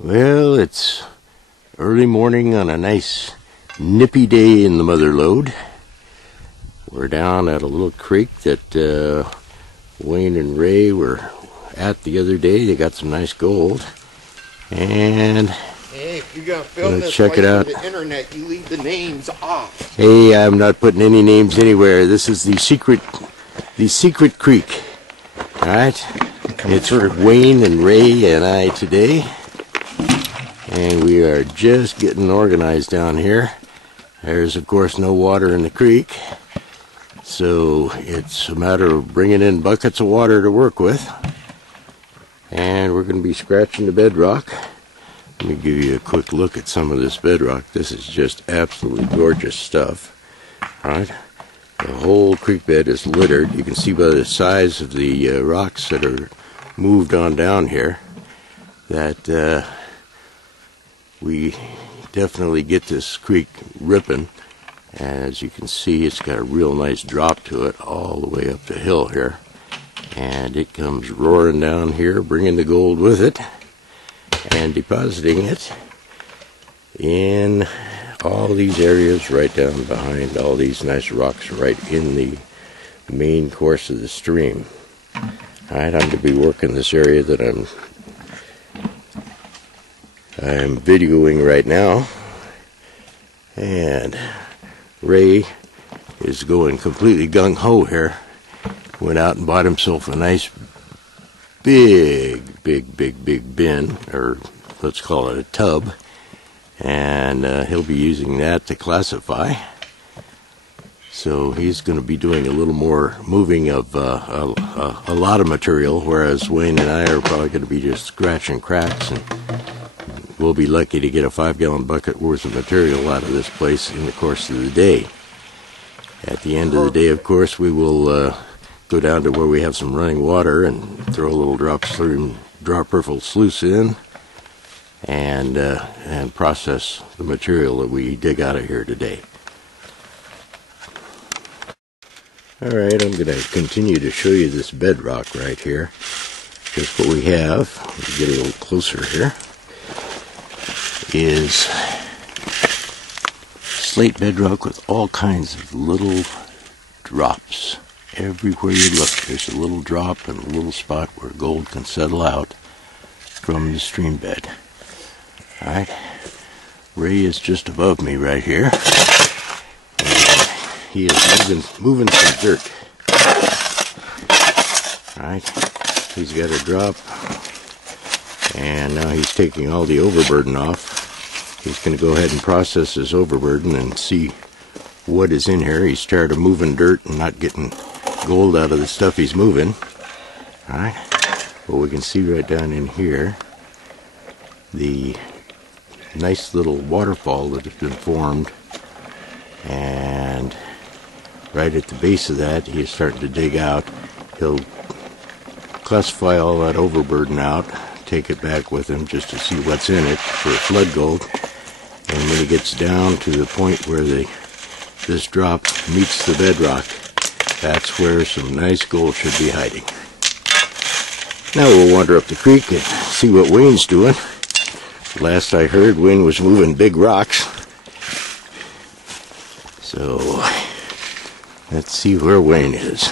Well, it's early morning on a nice nippy day in the mother lode. We're down at a little creek that Wayne and Ray were at the other day. They got some nice gold. And hey, if you're gonna film this check it out for the internet, you leave the names off. Hey, I'm not putting any names anywhere. This is the secret creek. All right, it's for Wayne and Ray and I today. And we are just getting organized down here. There's, of course, no water in the creek. So it's a matter of bringing in buckets of water to work with. And we're going to be scratching the bedrock. Let me give you a quick look at some of this bedrock. This is just absolutely gorgeous stuff. All right. The whole creek bed is littered. You can see by the size of the rocks that are moved on down here that we definitely get this creek ripping. As you can see, it's got a real nice drop to it all the way up the hill here. And it comes roaring down here, bringing the gold with it and depositing it in all these areas right down behind all these nice rocks right in the main course of the stream. Alright, I'm going to be working this area that I'm videoing right now, and Ray is going completely gung-ho here. Went out and bought himself a nice big bin, or let's call it a tub, and he'll be using that to classify. So he's going to be doing a little more moving of a lot of material, whereas Wayne and I are probably going to be just scratching cracks, and we'll be lucky to get a 5-gallon bucket worth of material out of this place in the course of the day. At the end of the day, of course, we will go down to where we have some running water and throw a little drop purple sluice in and process the material that we dig out of here today. Alright, I'm going to continue to show you this bedrock right here. Because what we have, let me get a little closer here, is slate bedrock with all kinds of little drops. Everywhere you look, there's a little drop and a little spot where gold can settle out from the stream bed. Alright, Ray is just above me right here. And he is moving some dirt. Alright, he's got a drop, and now he's taking all the overburden off. He's going to go ahead and process his overburden and see what is in here. He's tired of moving dirt and not getting gold out of the stuff he's moving. Alright, well, we can see right down in here the nice little waterfall that has been formed, and right at the base of that he's starting to dig out. He'll classify all that overburden out, take it back with him just to see what's in it for flood gold, and when he gets down to the point where this drop meets the bedrock, that's where some nice gold should be hiding. Now we'll wander up the creek and see what Wayne's doing. Last I heard, Wayne was moving big rocks. So let's see where Wayne is.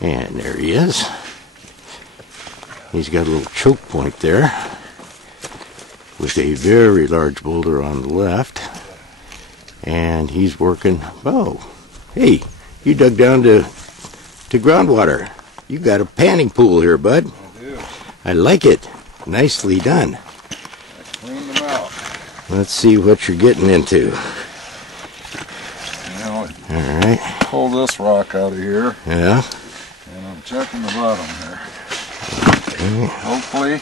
And there he is. He's got a little choke point there with a very large boulder on the left. And he's working. Oh, hey, you dug down to groundwater. You got a panning pool here, bud. I do. I like it. Nicely done. I cleaned them out. Let's see what you're getting into. Now, Alright. pull this rock out of here. Yeah. And I'm checking the bottom here. Okay. Hopefully.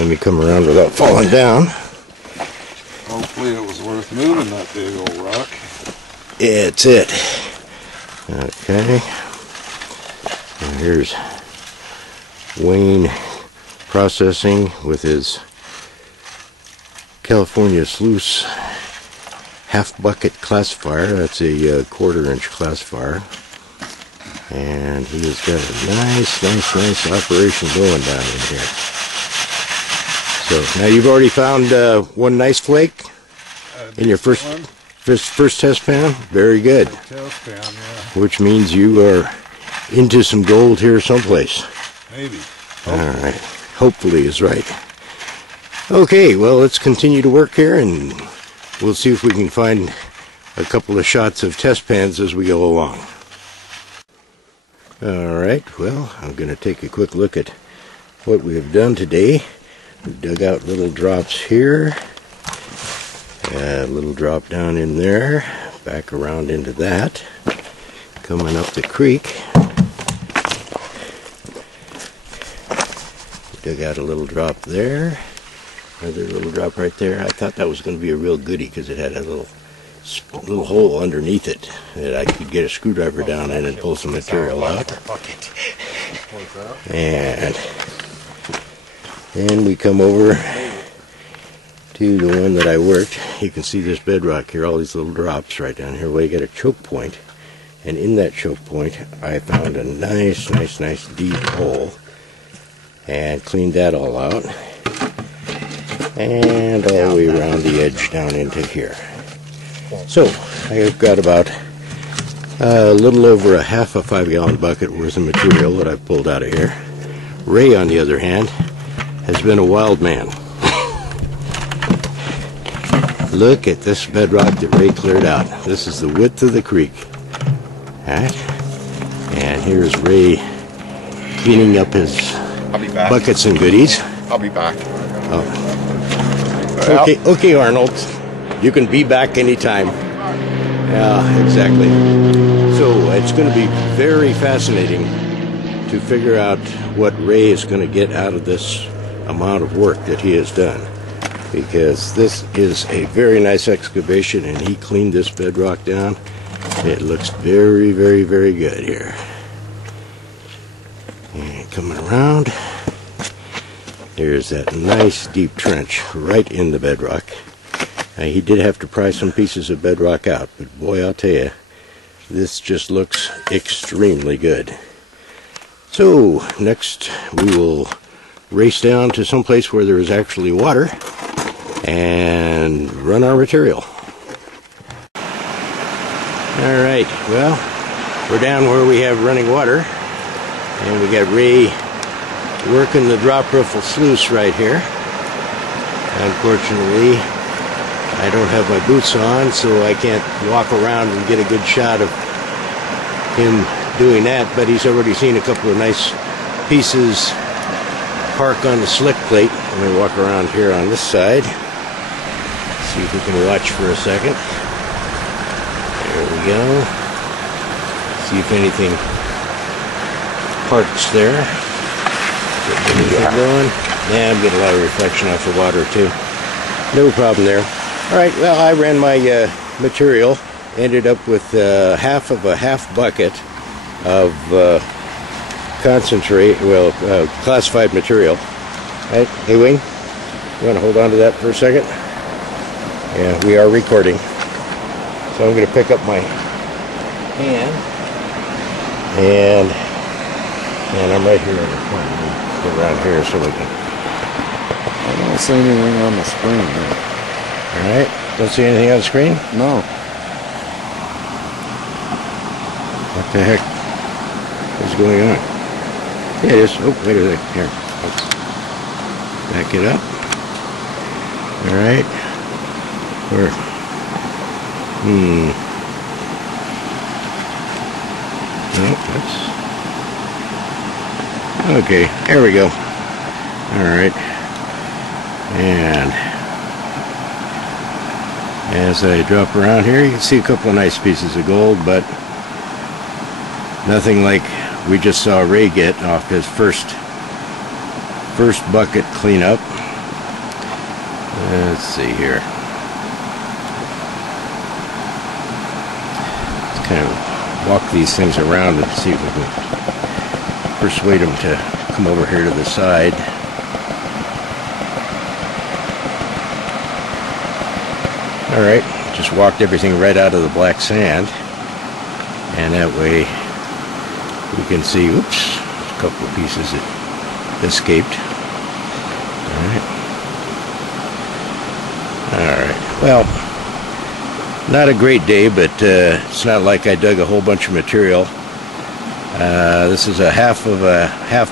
Let me come around without falling down. Hopefully it was worth moving, that big old rock. It's it. Okay. And here's Wayne processing with his California sluice half bucket classifier. That's a 1/4-inch classifier. And he has got a nice operation going down in here. So now you've already found one nice flake in your first test pan. Very good. Test pan, yeah. Which means you are into some gold here someplace. Maybe. All right. Hopefully is right. Okay, well, let's continue to work here, and we'll see if we can find a couple of shots of test pans as we go along. All right, well, I'm going to take a quick look at what we have done today. We've dug out little drops here, a little drop down in there, back around into that, coming up the creek. Dug out a little drop there. Another little drop right there. I thought that was going to be a real goodie because it had a little hole underneath it that I could get a screwdriver down in and pull some material out. And then we come over to the one that I worked. You can see this bedrock here, all these little drops right down here. Well, you got a choke point, and in that choke point I found a nice deep hole and cleaned that all out. And all the way around the edge down into here. So I've got about a little over a half a 5-gallon bucket worth of material that I've pulled out of here. Ray, on the other hand, has been a wild man. Look at this bedrock that Ray cleared out. This is the width of the creek. Alright? And here's Ray cleaning up his buckets and goodies. I'll be back. Oh. Okay, Arnold. You can be back anytime. Yeah, exactly. So it's going to be very fascinating to figure out what Ray is going to get out of this amount of work that he has done. Because this is a very nice excavation, and he cleaned this bedrock down. It looks very good here. And coming around, there's that nice deep trench right in the bedrock. Now, he did have to pry some pieces of bedrock out, but boy, I'll tell you, this just looks extremely good. So next we will race down to some place where there is actually water and run our material. Alright, well, we're down where we have running water, and we got Ray working the drop riffle sluice right here. Unfortunately, I don't have my boots on, so I can't walk around and get a good shot of him doing that, but he's already seen a couple of nice pieces park on the slick plate. Let me walk around here on this side, see if we can watch for a second. There we go. See if anything parks there. Going. Yeah, I'm getting a lot of reflection off the water too. No problem there. Alright, well, I ran my material, ended up with half of a half bucket of concentrate, classified material. Right? Hey, Wayne, you want to hold on to that for a second? Yeah, we are recording. So I'm going to pick up my hand, and I'm right here in the corner. Get around here so we can. I don't see anything on the screen here. Alright, don't see anything on the screen? No. What the heck is going on? Yeah, it is. Oh, wait a second. Here. Let's back it up. Alright. Where? No, that's... Okay, there we go. Alright. And as I drop around here, you can see a couple of nice pieces of gold, but nothing like we just saw Ray get off his first bucket cleanup. Let's see here. Let's kind of walk these things around and see if we can persuade them to come over here to the side. Alright, just walked everything right out of the black sand, and that way we can see, oops, a couple of pieces that escaped. Alright, Well, not a great day, but it's not like I dug a whole bunch of material. This is a half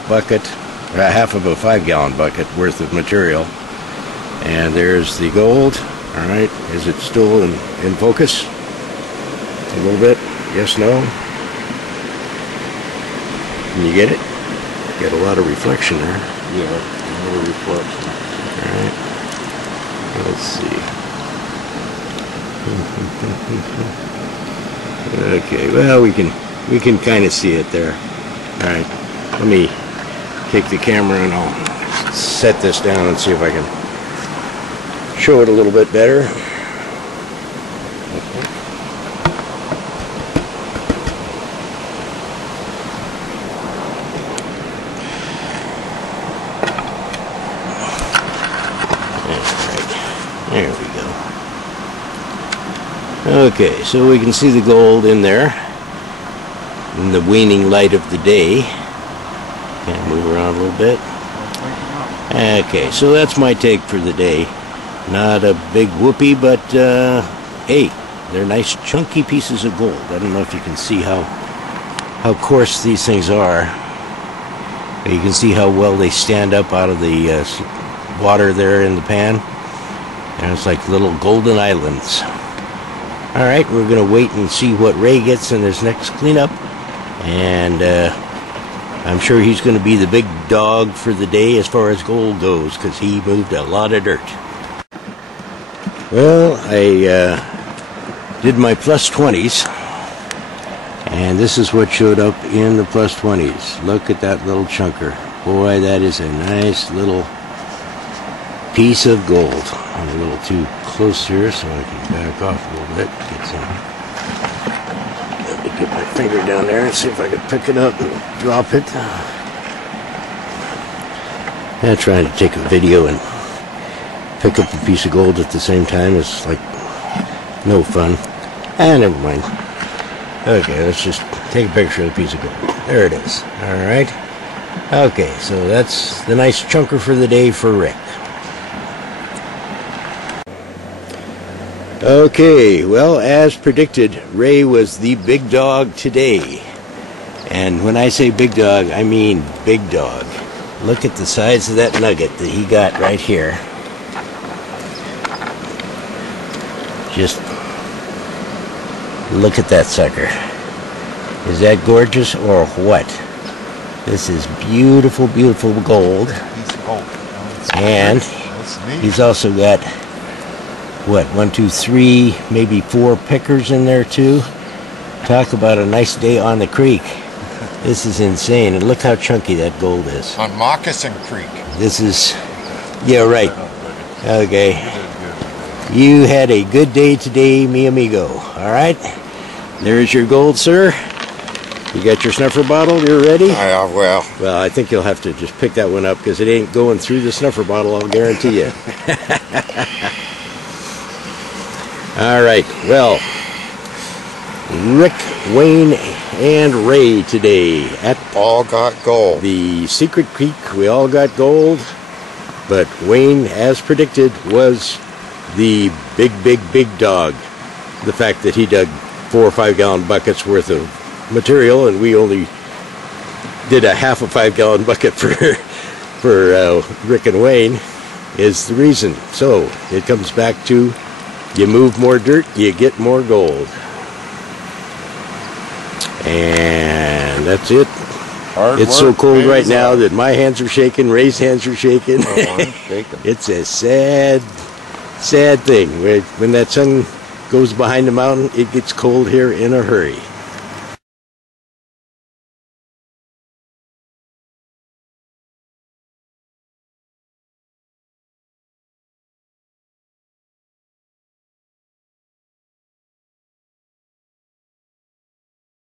bucket, or a half of a 5-gallon bucket worth of material. And there's the gold. All right, is it still in focus? A little bit? Yes, no? Can you get it? Get a lot of reflection there. Yeah, no reflection. All right. Let's see. Okay, well, we can kind of see it there. All right, let me take the camera and I'll set this down and see if I can show it a little bit better. There we go. Okay, so we can see the gold in there in the waning light of the day. Can I move around a little bit? Okay, so that's my take for the day. Not a big whoopee, but hey, they're nice chunky pieces of gold. I don't know if you can see how coarse these things are. You can see how well they stand up out of the water there in the pan. And it's like little golden islands. Alright, we're going to wait and see what Ray gets in his next cleanup. And I'm sure he's going to be the big dog for the day as far as gold goes, because he moved a lot of dirt. Well, I did my plus 20s. And this is what showed up in the plus 20s. Look at that little chunker. Boy, that is a nice little piece of gold. I'm a little too close here, so I can back off a little bit. Let me get my finger down there and see if I can pick it up and drop it. Yeah, trying to take a video and pick up a piece of gold at the same time is like no fun. Never mind. Okay, let's just take a picture of the piece of gold. There it is. Alright. Okay, so that's the nice chunker for the day for Rick. Okay, well, as predicted, Ray was the big dog today. And when I say big dog, I mean big dog. Look at the size of that nugget that he got right here. Just look at that sucker. Is that gorgeous or what? This is beautiful, beautiful gold. Piece of gold. And he's also got, what, 1, 2, 3, maybe 4 pickers in there too. Talk about a nice day on the creek. This is insane, and look how chunky that gold is. On Moccasin Creek. This is, yeah, right. Okay. You had a good day today, mi amigo. All right. There's your gold, sir. You got your snuffer bottle? You're ready? Well, I think you'll have to just pick that one up because it ain't going through the snuffer bottle, I'll guarantee you. All right. Well, Rick, Wayne, and Ray today at all got gold. the Secret Creek. We all got gold, but Wayne, as predicted, was the big, big, big dog. The fact that he dug 4 or 5 gallon buckets worth of material, and we only did a half a 5 gallon bucket for Rick and Wayne, is the reason. So it comes back to, you move more dirt, you get more gold. And that's it. It's so cold right now that my hands are shaking, Ray's hands are shaking. Oh, I'm shaking. It's a sad, sad thing. When that sun goes behind the mountain, it gets cold here in a hurry.